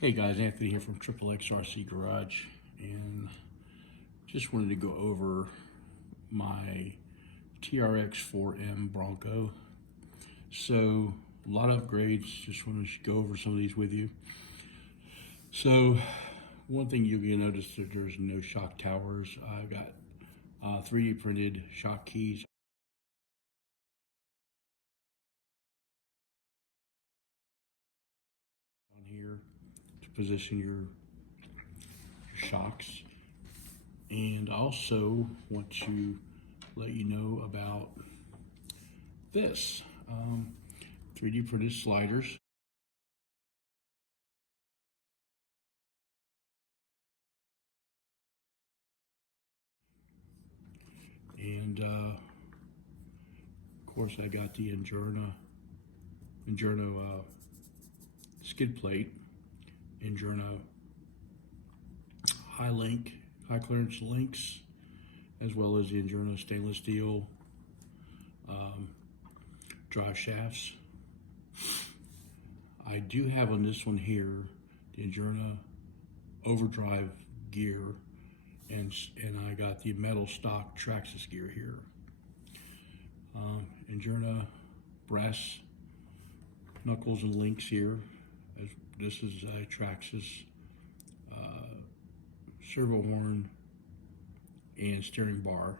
Hey guys, Anthony here from TRX4M Garage, and just wanted to go over my TRX4M Bronco. So a lot of upgrades, just want to go over some of these with you. So one thing you'll notice that there's no shock towers. I've got 3D printed shock keys on here to position your shocks. And I also want to let you know about this 3D printed sliders. And of course, I got the Injurno skid plate, Injurno high clearance links, as well as the Injurno stainless steel drive shafts. I do have on this one here the Injurno overdrive gear, and I got the metal stock Traxxas gear here. Injurno brass knuckles and links here. This is a Traxxas servo horn and steering bar.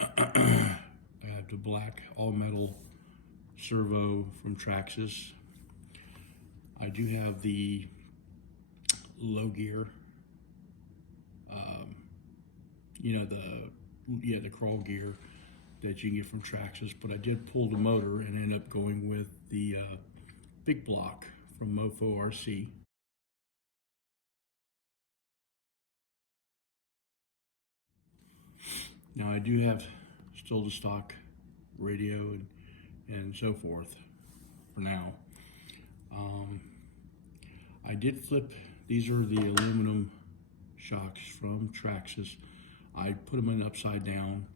I have the black all metal servo from Traxxas. I do have the low gear, the crawl gear that you can get from Traxxas, but I did pull the motor and ended up going with the big block from Mofo RC. Now I do have still the stock radio and so forth for now. I did flip, these are the aluminum shocks from Traxxas. I put them in upside down.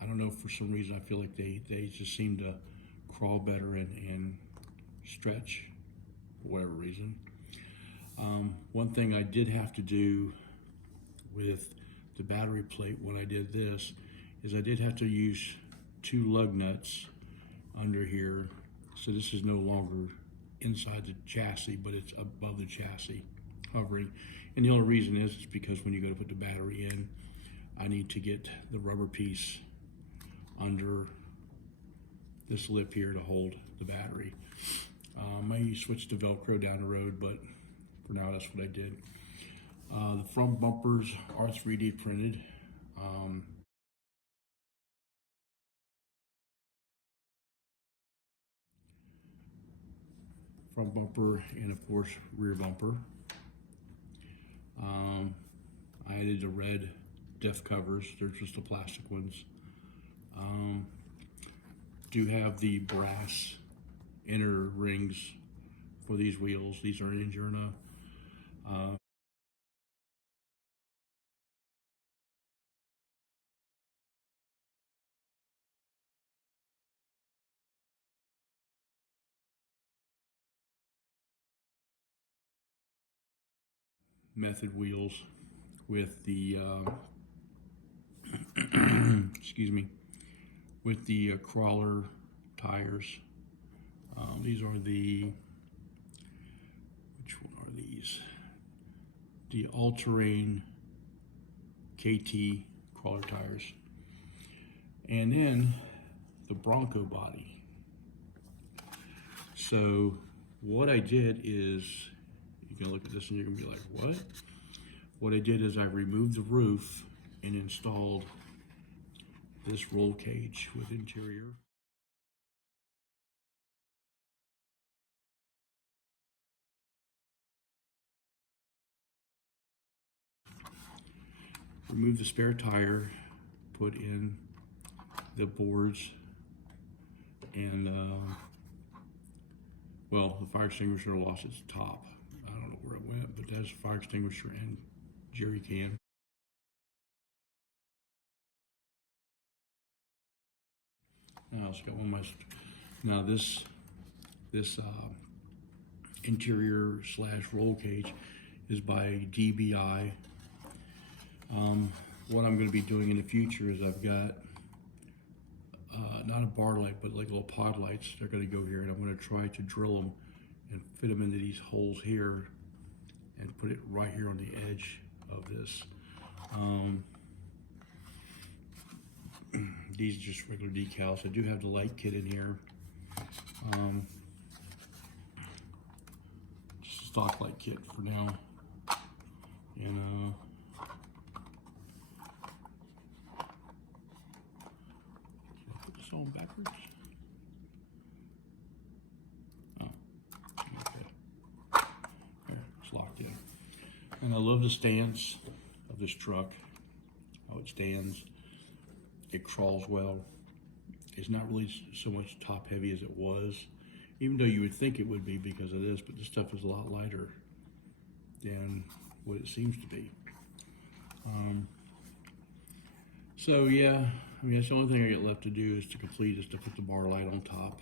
I don't know, for some reason I feel like they just seem to crawl better and stretch for whatever reason. One thing I did have to do with the battery plate when I did this is I did have to use 2 lug nuts under here. So this is no longer inside the chassis, but it's above the chassis, hovering. And the only reason is because when you go to put the battery in, I need to get the rubber piece under this lip here to hold the battery. I may switch to Velcro down the road, but for now that's what I did. The front bumpers are 3D printed. Front bumper and of course rear bumper. I added the red def covers, they're just the plastic ones. Do have the brass inner rings for these wheels. These are Injurno. Method wheels with the excuse me, with the crawler tires. These are the, which one are these? The all-terrain KT crawler tires. And then the Bronco body. So what I did is, you can look at this and you're gonna be like, what? What I did is I removed the roof and installed this roll cage with interior. Remove the spare tire, put in the boards, and well, the fire extinguisher lost its top. I don't know where it went, but that's fire extinguisher and jerry can. Now it's got one of my, now this interior / roll cage is by DBI. What I'm going to be doing in the future is I've got not a bar light, but like little pod lights. They're going to go here, and I'm going to try to drill them and fit them into these holes here and put it right here on the edge of this. These are just regular decals. I do have the light kit in here. Just a stock light kit for now. And put this on backwards. Oh, okay. There, it's locked in. And I love the stance of this truck. How it stands. It crawls well. It's not really so much top heavy as it was, even though you would think it would be because of this, but this stuff is a lot lighter than what it seems to be. So yeah, I mean, that's the only thing I get left to do is to complete is to put the bar light on top.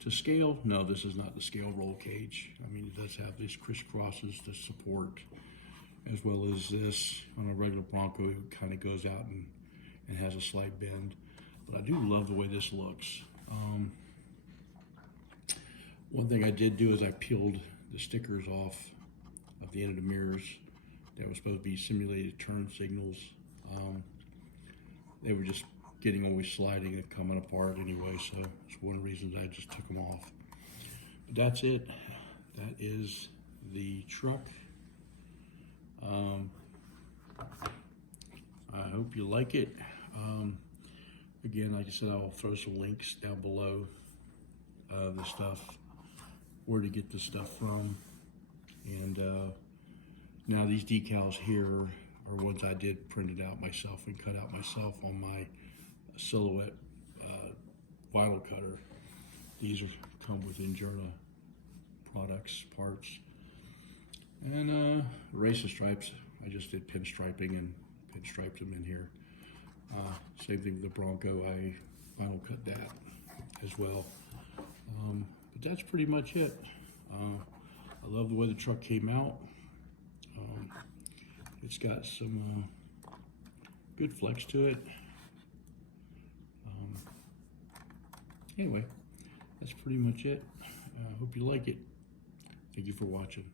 To scale, no, this is not the scale roll cage. I mean, it does have these crisscrosses to support, as well as this on a regular Bronco. It kind of goes out and has a slight bend, but I do love the way this looks. One thing I did do is I peeled the stickers off of the end of the mirrors that were supposed to be simulated turn signals. They were just getting always sliding and coming apart anyway, so it's one of the reasons I just took them off. But that's it. That is the truck. I hope you like it. Again, like I said, I'll throw some links down below the stuff, where to get this stuff from. And now these decals here are ones I did print it out myself and cut out myself on my Silhouette vinyl cutter. These come with Endura products, parts. And racing stripes, I just did pinstriping and pinstriped them in here. Same thing with the Bronco, I vinyl cut that as well. But that's pretty much it. I love the way the truck came out. It's got some good flex to it. Anyway, that's pretty much it. I hope you like it. Thank you for watching.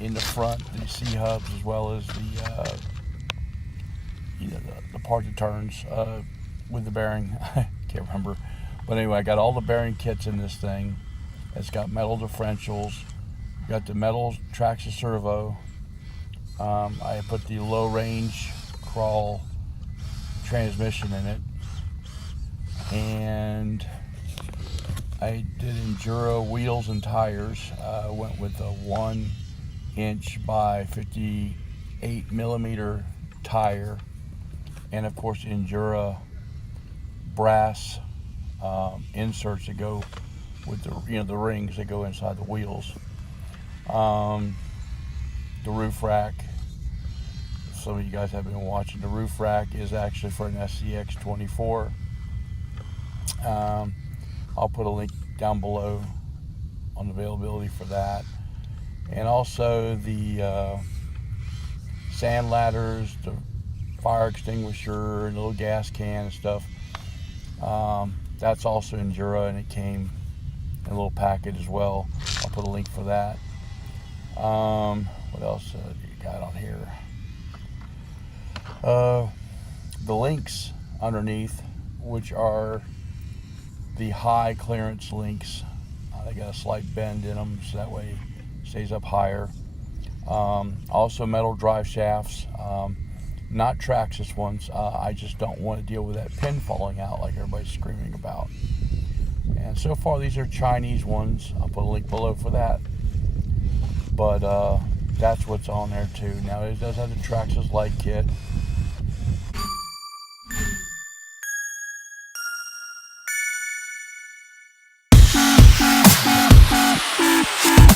In the front, the C-hubs, as well as the the part that turns with the bearing. I can't remember, but anyway, I got all the bearing kits in this thing. It's got metal differentials, got the metal Traxxas servo. I put the low range crawl transmission in it, and I did Enduro wheels and tires. Went with a 1" by 58mm tire, and of course Endura brass inserts that go with the rings that go inside the wheels. The roof rack, some of you guys have been watching, the roof rack is actually for an SCX24. I'll put a link down below on availability for that. And also the sand ladders, the fire extinguisher, and little gas can and stuff. That's also Endura, and it came in a little packet as well. I'll put a link for that. What else do you got on here? The links underneath, which are the high clearance links. They got a slight bend in them, so that way it stays up higher. Also metal drive shafts, not Traxxas ones. I just don't want to deal with that pin falling out like everybody's screaming about. And so far these are Chinese ones. I'll put a link below for that. But that's what's on there too. Now it does have the Traxxas light kit.